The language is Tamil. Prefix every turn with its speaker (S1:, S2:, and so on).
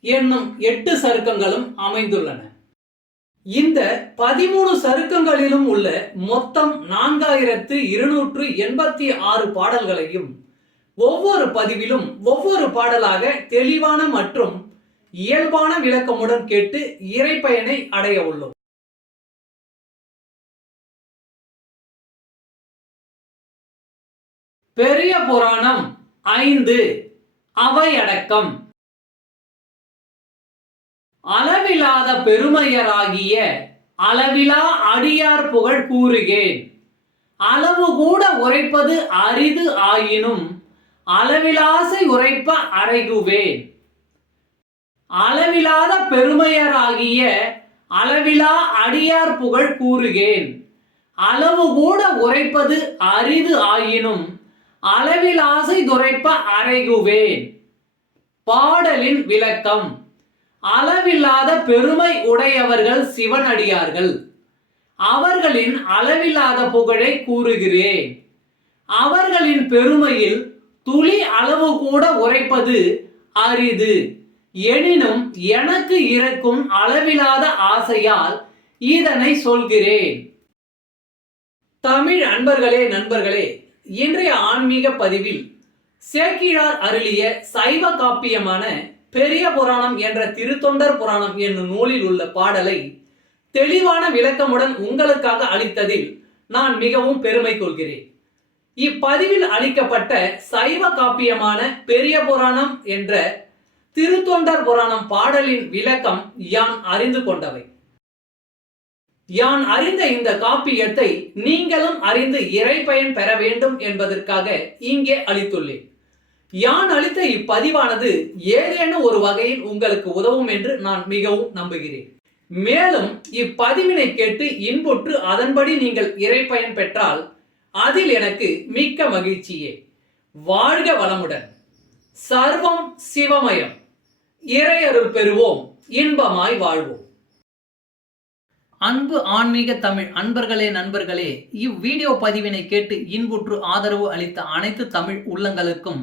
S1: என்னும் எட்டு சருக்கங்களும் அமைந்துள்ளன. இந்த பதிமூணு சருக்கங்களிலும் உள்ள மொத்தம் நான்காயிரத்து இருநூற்று எண்பத்தி ஆறு பாடல்களையும் ஒவ்வொரு பதிவிலும் ஒவ்வொரு பாடலாக தெளிவான மற்றும் இயல்பான விளக்கமுடன் கேட்டு இறைப்பயனை அடைய உள்ளோம். பெரிய புராணம் ஐந்து அவையடக்கம். அளவிலாத பெருமையராகிய அளவிலா அடியார் புகழ் கூறுகேன். அளவு கூட உரைப்பது அரிது ஆயினும் அளவிலாசை உரைப்ப அறைகுவேன். அளவிலாத பெருமையராகிய அளவிலா அடியார் புகழ் கூறுகேன். அளவு கூட உரைப்பது அரிது ஆயினும் அளவில் ஆசை துரைப்ப அறைகுவேன். பாடலின் விளக்கம். அளவில்லாத பெருமை உடையவர்கள் சிவனடியார்கள். அவர்களின் அளவில்லாத புகழை கூறுகிறேன். அவர்களின் பெருமையில் துளி அளவு கூட உரைப்பது அரிது. எனினும் எனக்கு இருக்கும் அளவில்லாத ஆசையால் இதனை சொல்கிறேன். தமிழ் அன்பர்களே நண்பர்களே இன்றைய ஆன்மீக பதிவில் சேக்கிழார் அருளிய சைவ காப்பியமான பெரிய புராணம் என்ற திருத்தொண்டர் புராணம் என்னும் நூலில் உள்ள பாடலை தெளிவான விளக்கமுடன் உங்களுக்காக அளித்ததில் நான் மிகவும் பெருமை கொள்கிறேன். இப்பதிவில் அளிக்கப்பட்ட சைவ காப்பியமான பெரிய புராணம் என்ற திருத்தொண்டர் புராணம் பாடலின் விளக்கம் யான் அறிந்து கொண்டவை. யான் அறிந்த இந்த காப்பியத்தை நீங்களும் அறிந்து இறை பயன் பெற வேண்டும் என்பதற்காக இங்கே அளித்துள்ளேன். யான் அளித்த இப்பதிவானது ஏதேனும் ஒரு வகையில் உங்களுக்கு உதவும் என்று நான் மிகவும் நம்புகிறேன். மேலும் இப்பதிவினை கேட்டு இன்புற்று அதன்படி நீங்கள் இறைப்பயன் பெற்றால் அதில் எனக்கு மிக்க மகிழ்ச்சியே. வாழ்க வளமுடன். சர்வம் சிவமயம். இறையருள் பெறுவோம். இன்பமாய் வாழ்வோம். அன்பு ஆன்மீக தமிழ் அன்பர்களே நண்பர்களே இவ்வீடியோ பதிவினை கேட்டு இன்புற்று ஆதரவு அளித்த அனைத்து தமிழ் உள்ளங்களுக்கும்